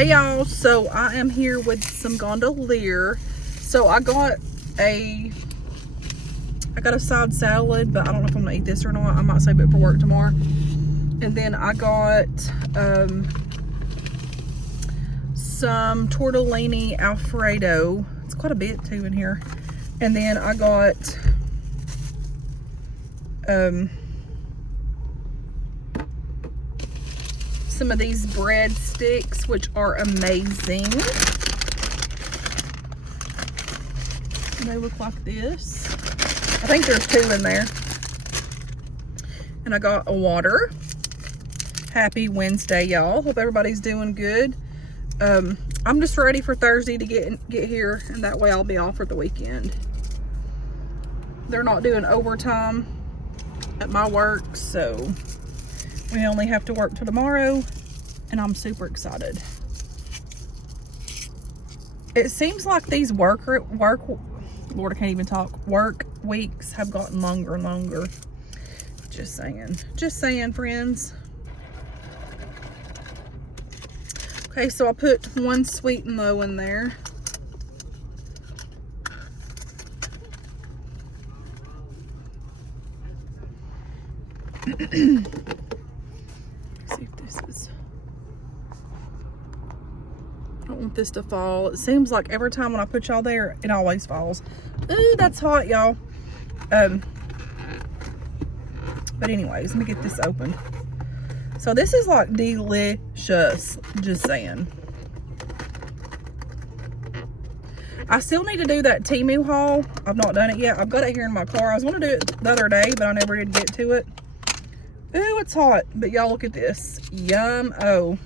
Hey y'all, so I am here with some Gondolier. So I got a side salad, but I don't know if I'm gonna eat this or not. I might save it for work tomorrow. And then I got some tortellini Alfredo. It's quite a bit too in here. And then I got some of these breadsticks, which are amazing. They look like this. I think there's 2 in there. And I got a water. Happy Wednesday, y'all. Hope everybody's doing good. I'm just ready for Thursday to get here, and that way I'll be off for the weekend. They're not doing overtime at my work, so we only have to work till tomorrow, and I'm super excited. It seems like these work Lord, I can't even talk. Work weeks have gotten longer and longer. Just saying, friends. Okay, so I put 1 sweet and low in there. See if this is... I don't want this to fall. It seems like every time when I put y'all there, it always falls. Ooh, that's hot, y'all. But anyways, let me get this open. So this is like delicious, just saying. I still need to do that Temu haul. I've not done it yet. I've got it here in my car. I was going to do it the other day, but I never did get to it. Ooh, it's hot. But y'all look at this. Yum. Oh.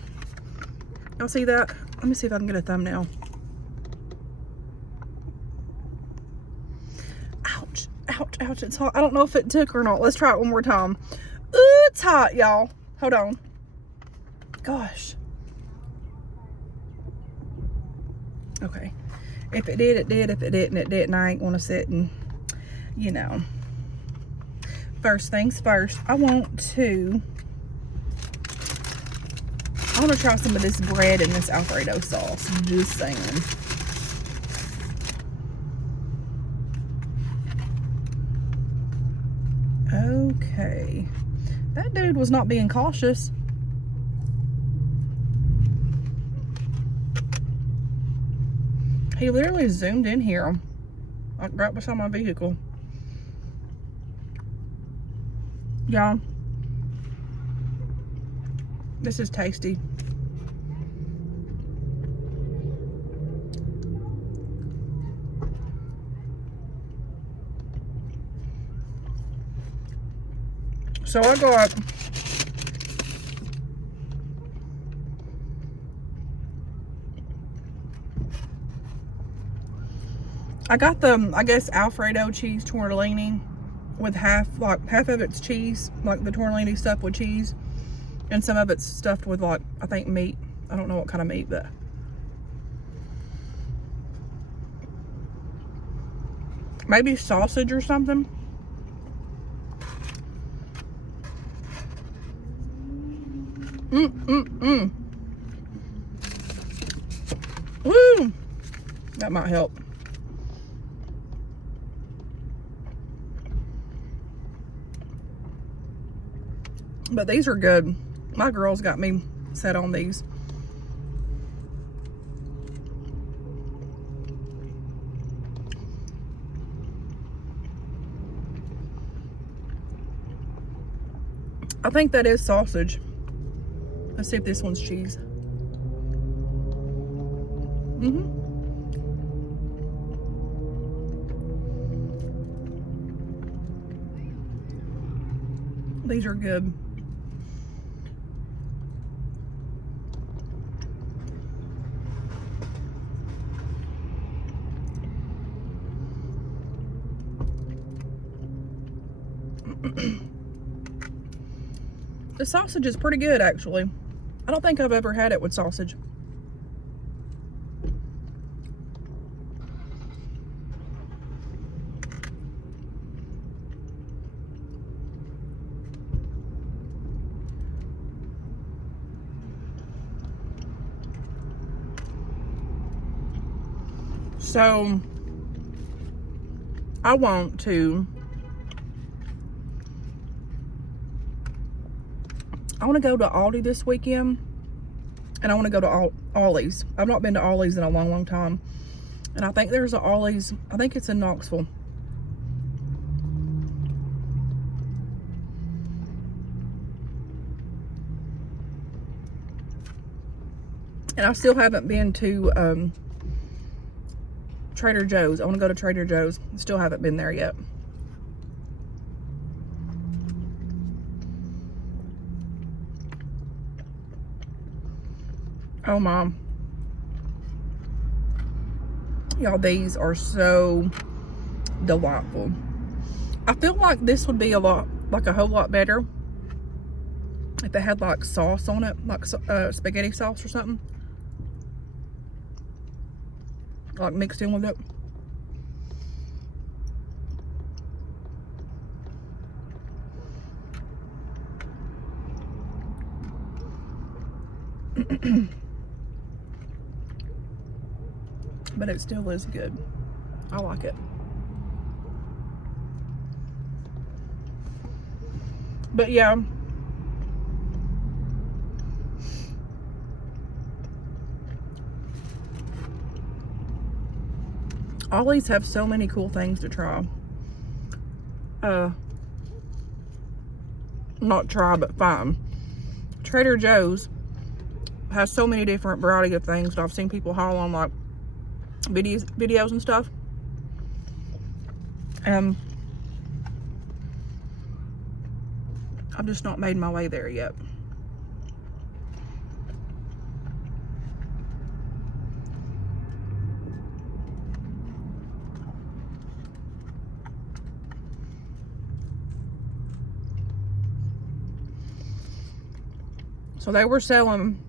Y'all see that? Let me see if I can get a thumbnail. Ouch. Ouch. Ouch. It's hot. I don't know if it took or not. Let's try it one more time. Ooh, it's hot, y'all. Hold on. Gosh. Okay. If it did, it did. If it didn't, it didn't. I ain't want to sit and, you know. First things first, I want to try some of this bread and this Alfredo sauce. Just saying. Okay. That dude was not being cautious. He literally zoomed in here, like right beside my vehicle. Y'all, this is tasty. So I got the, I guess, Alfredo cheese tortellini with half of it's cheese, like the tortellini stuffed with cheese, and some of it's stuffed with, like, I think meat. I don't know what kind of meat, but maybe sausage or something. Woo! That might help. But these are good. My girls got me set on these. I think that is sausage. Let's see if this one's cheese. These are good. The sausage is pretty good, actually. I don't think I've ever had it with sausage. So I want to go to Aldi this weekend, and I want to go to Ollie's. I've not been to Ollie's in a long, long time. And I think there's a Ollie's, I think it's in Knoxville. And I still haven't been to Trader Joe's. I want to go to Trader Joe's. Still haven't been there yet. Oh, Mom. Y'all, these are so delightful. I feel like this would be a whole lot better if they had like sauce on it, like spaghetti sauce or something. Like mixed in with it. But it still is good. I like it. But yeah. Ollie's have so many cool things to try. Not try, but find. Trader Joe's has so many different variety of things that I've seen people haul on like videos and stuff. I've just not made my way there yet. So they were selling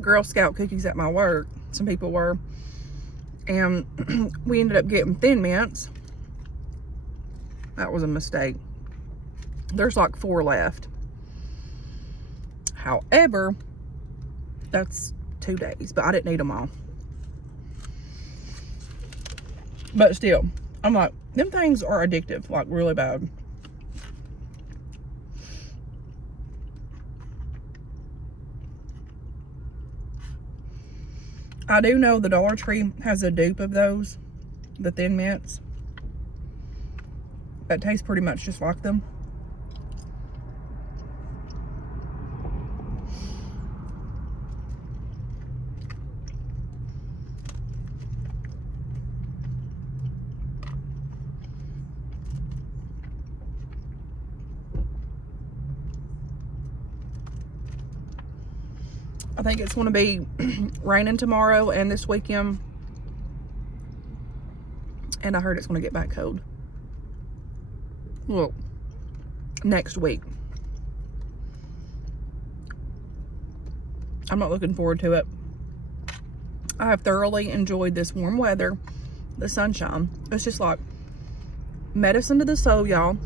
Girl Scout cookies at my work. Some people were. And we ended up getting Thin Mints. That was a mistake. There's like 4 left. However, that's 2 days, but I didn't eat them all. But still, I'm like, them things are addictive, like really bad. I do know the Dollar Tree has a dupe of those, the Thin Mints, that tastes pretty much just like them. I think it's going to be raining tomorrow and this weekend. And I heard it's going to get back cold. Well, next week. I'm not looking forward to it. I have thoroughly enjoyed this warm weather, the sunshine. It's just like medicine to the soul, y'all.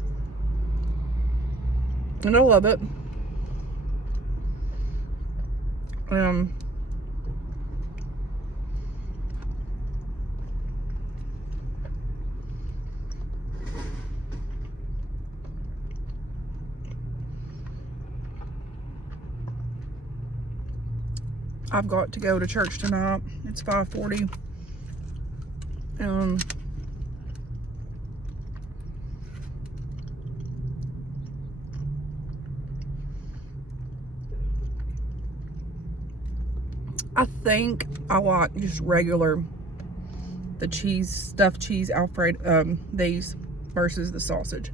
And I love it. I've got to go to church tonight. It's 5:40. I think I like just regular, the cheese, stuffed cheese Alfredo, these versus the sausage.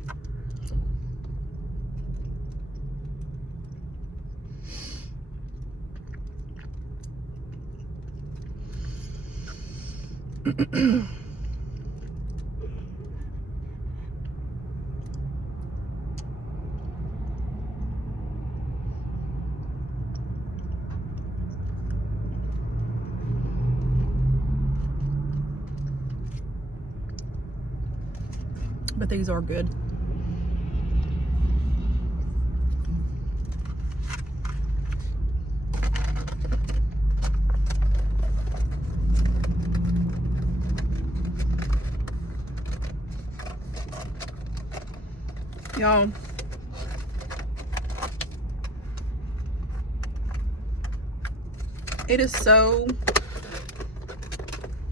But these are good. Y'all, it is so,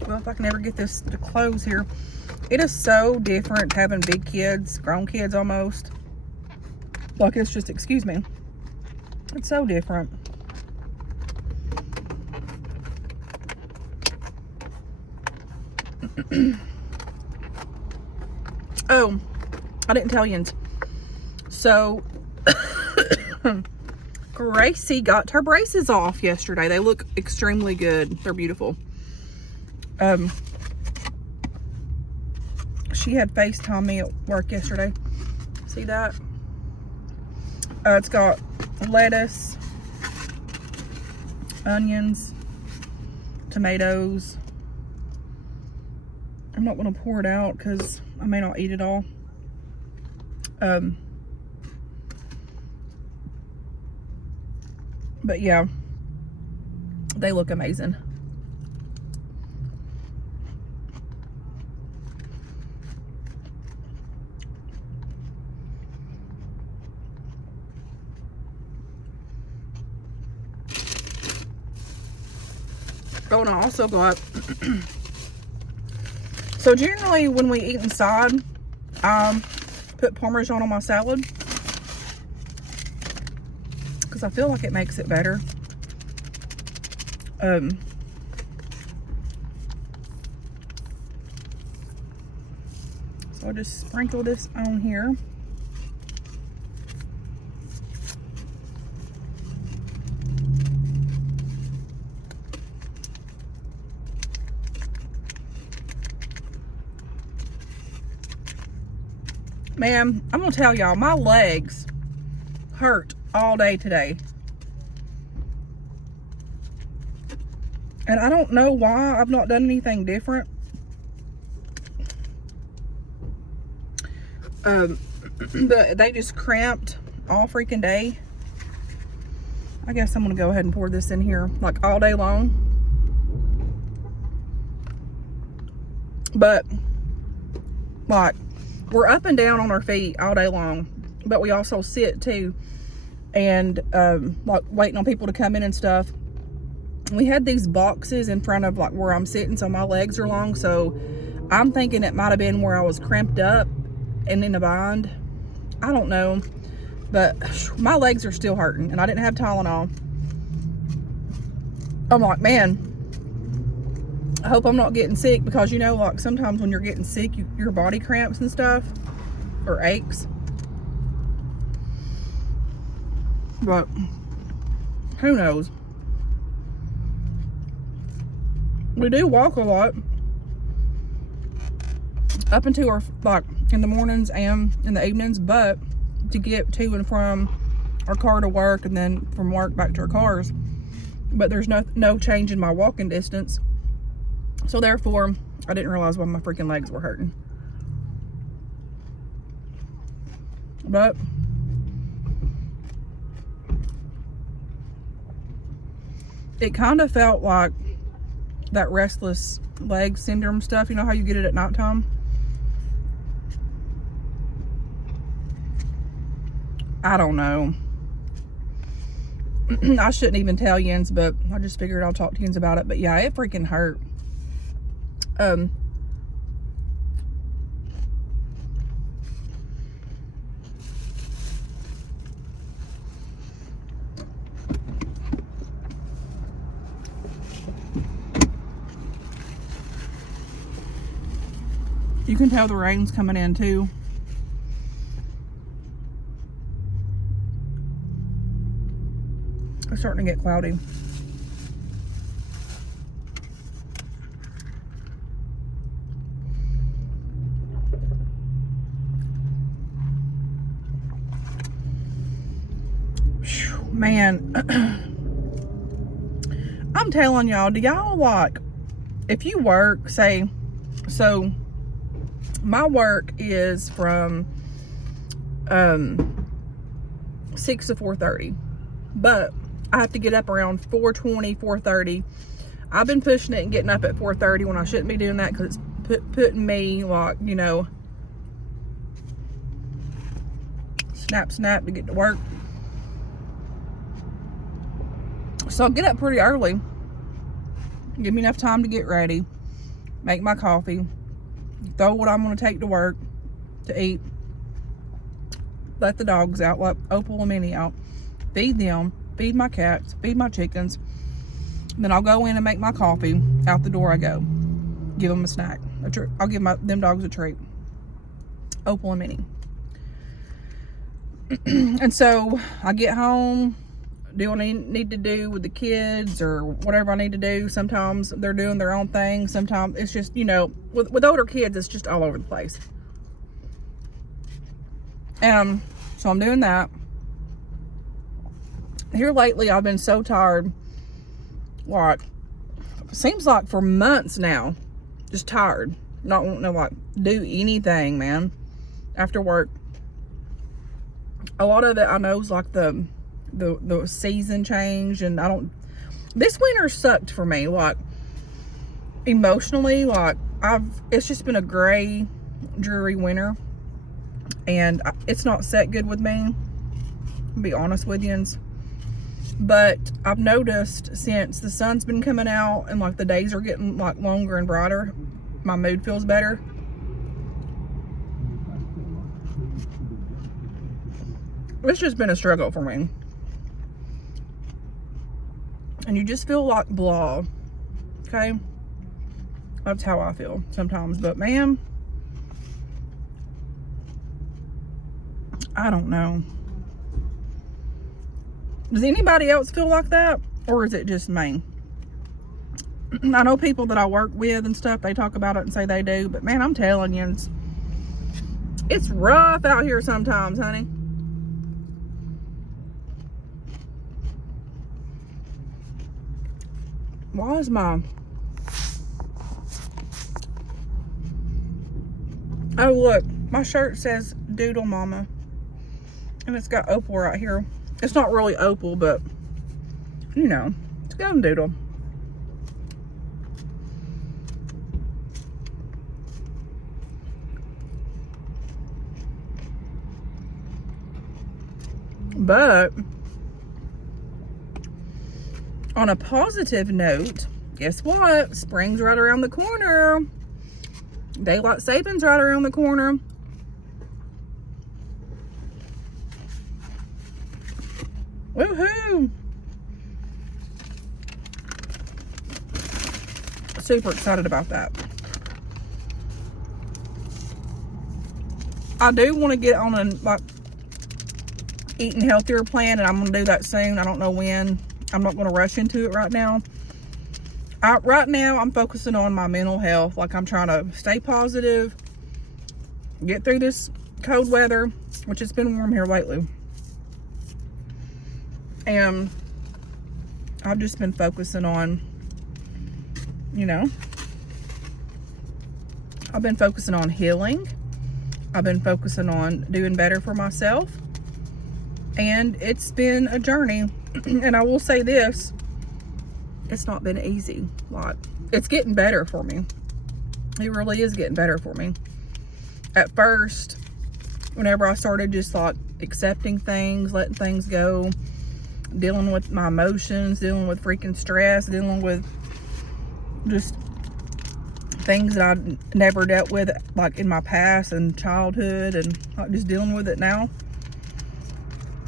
well, if I can ever get this to close here, it is so different having big kids, grown kids almost. Like, it's just, excuse me, it's so different. Oh, I didn't tell you. So Gracie got her braces off yesterday. They look extremely good. They're beautiful. She had FaceTime me at work yesterday. See that? It's got lettuce, onions, tomatoes. I'm not going to pour it out because I may not eat it all. But yeah, they look amazing. Oh, and I also got so generally when we eat inside, I put Parmesan on my salad because I feel like it makes it better. So I'll just sprinkle this on here. Man, I'm gonna tell y'all, my legs hurt all day today. And I don't know why I've not done anything different. But they just cramped all freaking day. I guess I'm gonna go ahead and pour this in here like all day long. But like, we're up and down on our feet all day long, but we also sit too, and like waiting on people to come in and stuff. We had these boxes in front of like where I'm sitting, so my legs are long, so I'm thinking it might have been where I was cramped up and in a bind. I don't know, but my legs are still hurting, and I didn't have Tylenol. I'm like, man, I hope I'm not getting sick, because you know, like sometimes when you're getting sick, your body cramps and stuff, or aches. But who knows? We do walk a lot up into our, like in the mornings and in the evenings, but to get to and from our car to work, and then from work back to our cars. But there's no change in my walking distance. So therefore, I didn't realize why my freaking legs were hurting. But it kind of felt like that restless leg syndrome stuff. You know how you get it at nighttime? I don't know. I shouldn't even tell Jens, but I just figured I'll talk to Jens about it. But yeah, it freaking hurt. You can tell the rain's coming in too. It's starting to get cloudy. Man, I'm telling y'all, do y'all like, if you work, say, so my work is from 6 to 4:30, but I have to get up around 4:20, 4:30. I've been pushing it and getting up at 4:30 when I shouldn't be doing that, because it's putting me, like, you know, snap to get to work. So I'll get up pretty early. Give me enough time to get ready, make my coffee, throw what I'm going to take to work to eat, let the dogs out, let Opal and Minnie out, feed them, feed my cats, feed my chickens. Then I'll go in and make my coffee. Out the door I go. Give them a snack. I'll give them dogs a treat. Opal and Minnie. And so I get home, do what I need to do with the kids or whatever I need to do. Sometimes they're doing their own thing. Sometimes it's just, you know, with older kids, it's just all over the place. So I'm doing that. Here lately, I've been so tired. Like, seems like for months now, just tired. Not wanting to, like, do anything, man, after work. A lot of it, I know, is like the season change, and this winter sucked for me, like, emotionally. Like, it's just been a gray, dreary winter, and it's not set good with me, to be honest with you. But I've noticed since the sun's been coming out and like the days are getting like longer and brighter, my mood feels better. It's just been a struggle for me. And you just feel like blah. Okay? That's how I feel sometimes. But man, I don't know. Does anybody else feel like that? Or is it just me? I know people that I work with and stuff, they talk about it and say they do. But man, I'm telling you, it's rough out here sometimes, honey. Why is my... Oh, look. My shirt says Doodle Mama. And it's got Opal right here. It's not really Opal, but, you know, it's Golden Doodle. But, on a positive note, guess what? Spring's right around the corner. Daylight savings right around the corner. Woohoo! Super excited about that. I do want to get on a like eating healthier plan, and I'm going to do that soon. I don't know when. I'm not going to rush into it right now. Right now, I'm focusing on my mental health. Like, I'm trying to stay positive, get through this cold weather, which has been warm here lately. And I've just been focusing on, you know, I've been focusing on healing. I've been focusing on doing better for myself. And it's been a journey. And I will say this, it's not been easy. Like, it's getting better for me. It really is getting better for me. At first, whenever I started just like accepting things, letting things go, dealing with my emotions, dealing with freaking stress, dealing with just things that I never dealt with like in my past and childhood, and like just dealing with it now.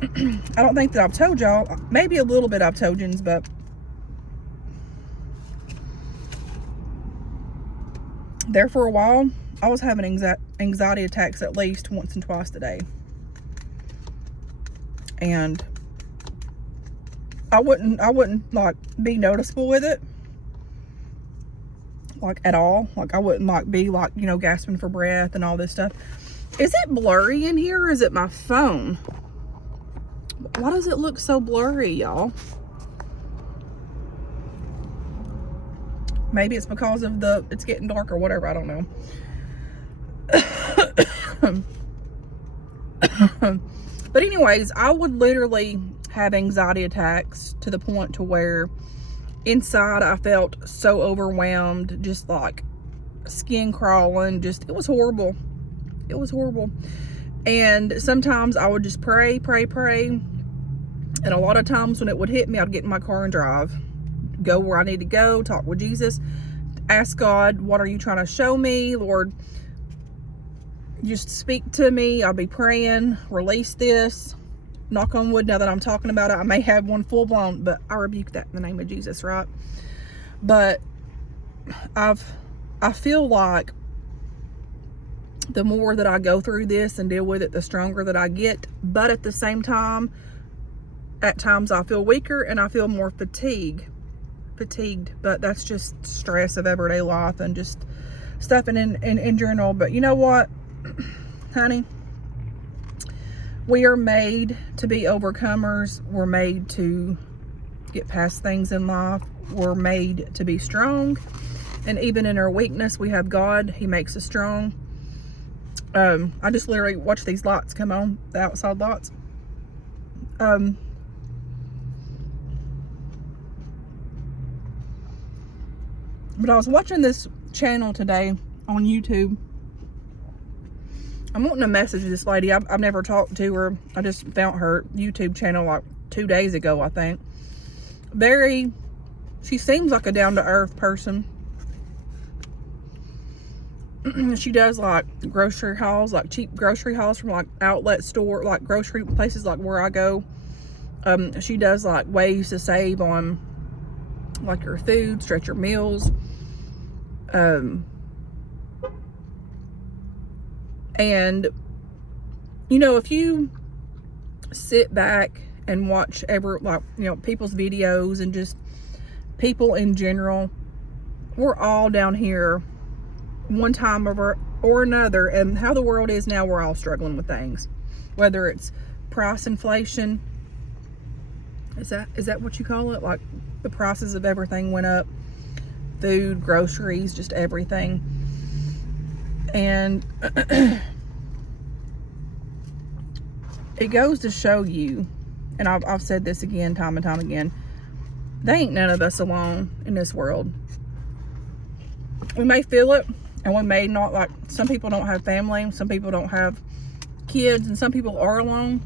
I don't think that I've told y'all, maybe a little bit I've told you, but there for a while, I was having anxiety attacks at least once and twice a day. And I wouldn't like be noticeable with it, like at all. Like, I wouldn't like be like, you know, gasping for breath and all this stuff. Is it blurry in here, or is it my phone? Why does it look so blurry, y'all? Maybe it's because of it's getting dark or whatever, I don't know. But anyways, I would literally have anxiety attacks to the point to where inside I felt so overwhelmed, just like skin crawling, it was horrible. It was horrible. And sometimes I would just pray. And a lot of times when it would hit me, I'd get in my car and drive. Go where I need to go, talk with Jesus, ask God, what are you trying to show me? Lord, just speak to me. I'll be praying, release this. Knock on wood, now that I'm talking about it, I may have one full blown, but I rebuke that in the name of Jesus, right? But I feel like the more that I go through this and deal with it, the stronger that I get. But at the same time, at times I feel weaker and I feel more fatigued. But that's just stress of everyday life and just stuff in general. But you know what, honey? We are made to be overcomers. We're made to get past things in life. We're made to be strong. And even in our weakness, we have God. He makes us strong. I just literally watched these lights come on, the outside lights. But I was watching this channel today on YouTube. I'm wanting to message this lady. I've never talked to her. I just found her YouTube channel like 2 days ago, I think. She seems like a down-to-earth person. She does like grocery hauls, like cheap grocery hauls from like outlet store, like grocery places like where I go. She does like ways to save on like your food, stretch your meals. And you know, if you sit back and watch people's videos and just people in general, we're all down here one time or another, and how the world is now, we're all struggling with things, whether it's price inflation. Is that what you call it? Like the prices of everything went up, food, groceries, just everything. And it goes to show you, and I've said this again, time and time again, they ain't none of us alone in this world. We may feel it, and we may not. Like, some people don't have family, some people don't have kids, and some people are alone.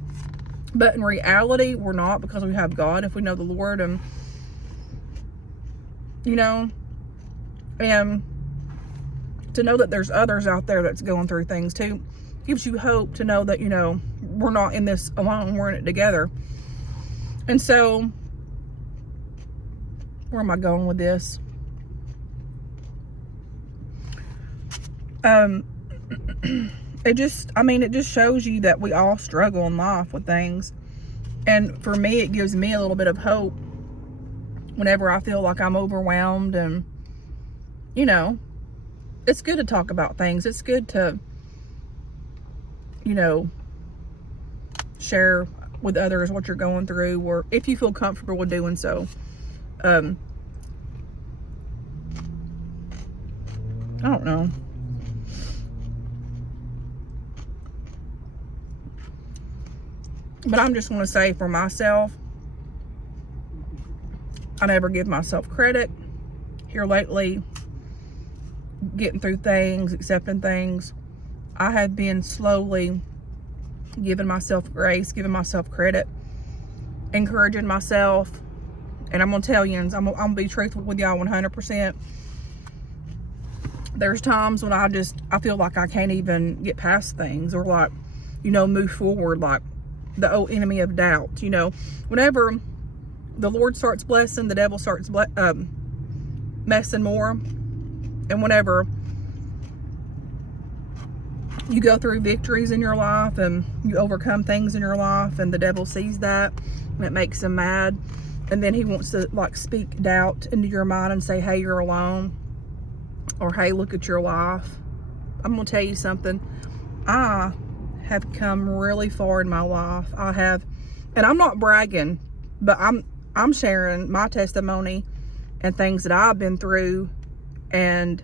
But in reality, we're not, because we have God, if we know the Lord. And you know, and to know that there's others out there that's going through things too, gives you hope to know that, you know, we're not in this alone, we're in it together. And so, where am I going with this? It just shows you that we all struggle in life with things. And for me, it gives me a little bit of hope whenever I feel like I'm overwhelmed. And, you know, it's good to talk about things. It's good to, you know, share with others what you're going through, or if you feel comfortable with doing so. I don't know. But I'm just going to say, for myself, I never give myself credit. Here lately, getting through things, accepting things, I have been slowly giving myself grace, giving myself credit, encouraging myself. And I'm going to tell you, I'm going to be truthful with y'all 100%. There's times when I feel like I can't even get past things, or like, you know, move forward, like the old enemy of doubt. You know, whenever the Lord starts blessing, the devil starts messing more. And whenever you go through victories in your life and you overcome things in your life, and the devil sees that, and it makes him mad, and then he wants to like speak doubt into your mind and say, hey, you're alone, or hey, look at your life. I'm gonna tell you something. I have come really far in my life. I have, and I'm not bragging, but I'm sharing my testimony and things that I've been through, and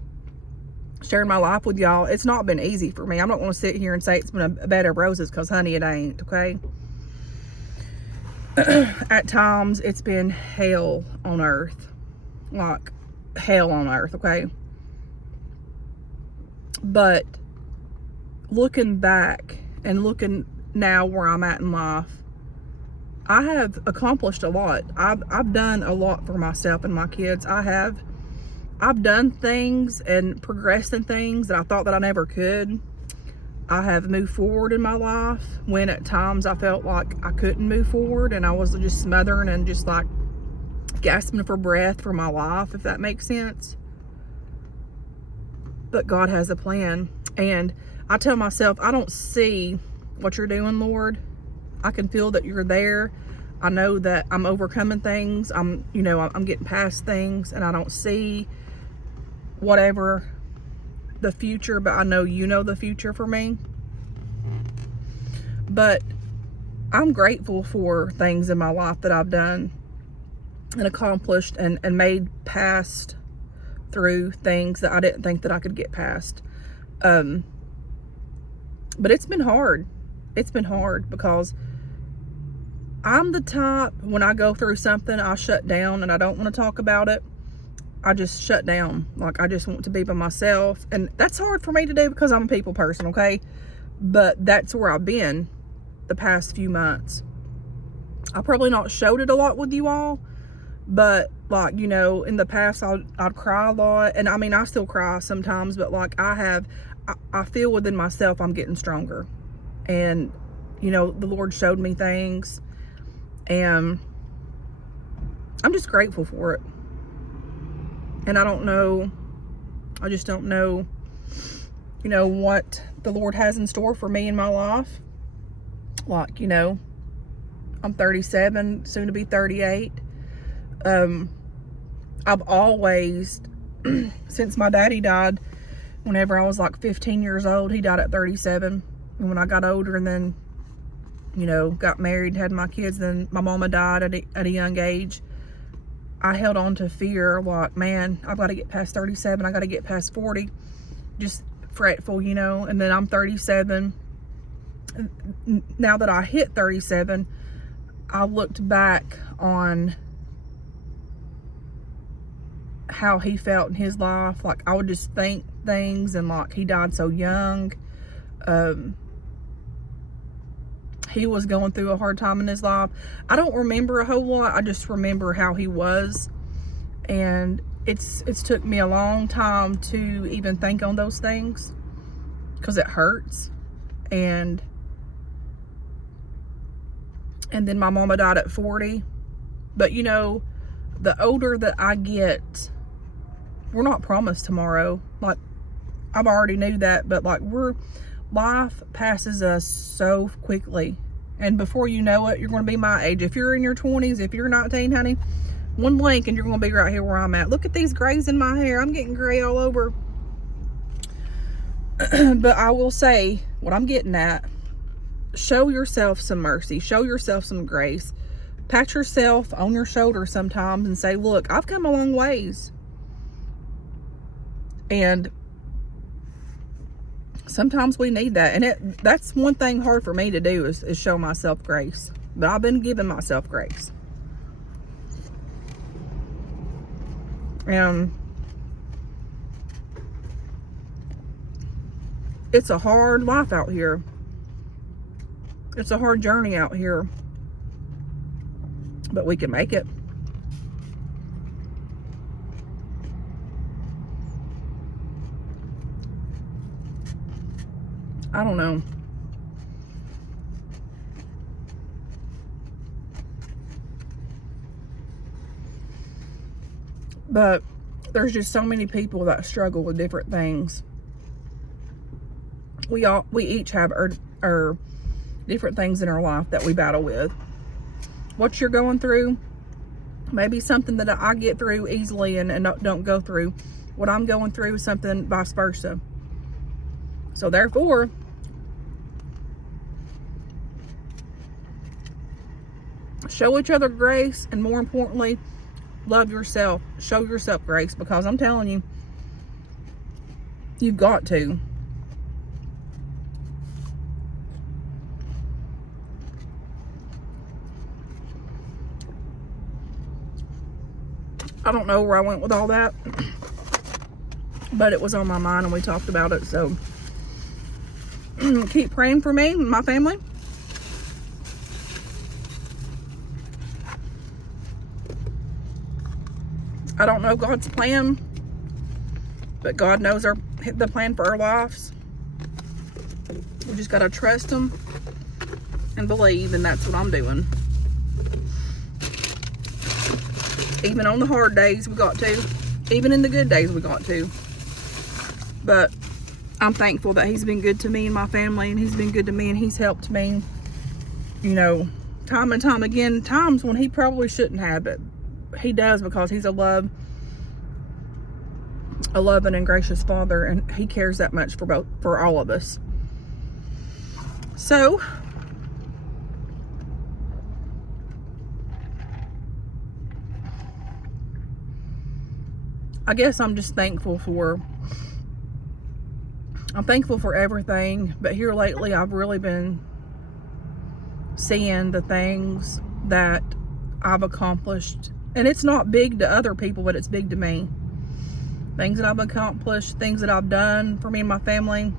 sharing my life with y'all. It's not been easy for me. I'm not going to sit here and say it's been a bed of roses, because honey, it ain't. Okay. At times it's been hell on earth, like hell on earth. Okay. But looking back and looking now where I'm at in life, I have accomplished a lot. I've done a lot for myself and my kids. I've done things and progressed in things that I thought that I never could. I have moved forward in my life when at times I felt like I couldn't move forward, and I was just smothering and just like gasping for breath for my life, if that makes sense. But God has a plan, and I tell myself, I don't see what you're doing, Lord. I can feel that you're there. I know that I'm overcoming things. I'm getting past things, and I don't see whatever the future, but I know you know the future for me. But I'm grateful for things in my life that I've done and accomplished and made past through things that I didn't think that I could get past. But it's been hard. It's been hard because I'm the type, when I go through something, I shut down and I don't want to talk about it. I just shut down. Like, I just want to be by myself. And that's hard for me to do because I'm a people person, okay? But that's where I've been the past few months. I probably not showed it a lot with you all, but like, in the past I'd cry a lot. And I mean, I still cry sometimes, but like I feel within myself I'm getting stronger. And, the Lord showed me things, and I'm just grateful for it. And I just don't know, what the Lord has in store for me in my life. Like, I'm 37, soon to be 38. I've always, since my daddy died, whenever I was like 15 years old, he died at 37. And when I got older and then, got married, had my kids, then my mama died at a young age. I held on to fear, like, man, I've got to get past 37. I got to get past 40. Just fretful, and then I'm 37. Now that I hit 37, I looked back on how he felt in his life. Like, I would just think things, and like, he died so young. He was going through a hard time in his life. I don't remember a whole lot. I just remember how he was. And it's took me a long time to even think on those things because it hurts. And then my mama died at 40. But the older that I get, we're not promised tomorrow. Like, I've already knew that, but like, life passes us so quickly, and before you know it, you're going to be my age. If you're in your 20s, if you're 19, honey, one blink and you're going to be right here where I'm at. Look at these grays in my hair. I'm getting gray all over. But I will say what I'm getting at: show yourself some mercy, show yourself some grace, pat yourself on your shoulder sometimes and say, look, I've come a long ways. And sometimes we need that. And that's one thing hard for me to do is show myself grace. But I've been giving myself grace. And it's a hard life out here. It's a hard journey out here. But we can make it. I don't know. But there's just so many people that struggle with different things. We each have our different things in our life that we battle with. What you're going through, maybe something that I get through easily and don't go through. What I'm going through is something vice versa. So therefore, show each other grace, and more importantly, love yourself. Show yourself grace, because I'm telling you, you've got to. I don't know where I went with all that, but it was on my mind and we talked about it. So keep praying for me and my family. I don't know God's plan, but God knows the plan for our lives. We just got to trust Him and believe, and that's what I'm doing. Even on the hard days, we got to. Even in the good days, we got to. But I'm thankful that He's been good to me and my family, and He's been good to me, and He's helped me, you know, time and time again. Times when He probably shouldn't have, but He does, because He's a loving and gracious Father, and He cares that much for all of us. So I guess I'm just thankful for everything, but here lately I've really been seeing the things that I've accomplished, and it's not big to other people, but it's big to me. Things that I've accomplished, things that I've done for me and my family,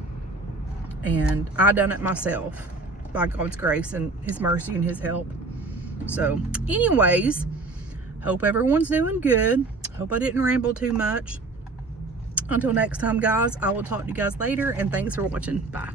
and I done it myself by God's grace and His mercy and His help. So anyways, hope everyone's doing good. Hope I didn't ramble too much. Until next time, guys, I will talk to you guys later, and thanks for watching. Bye.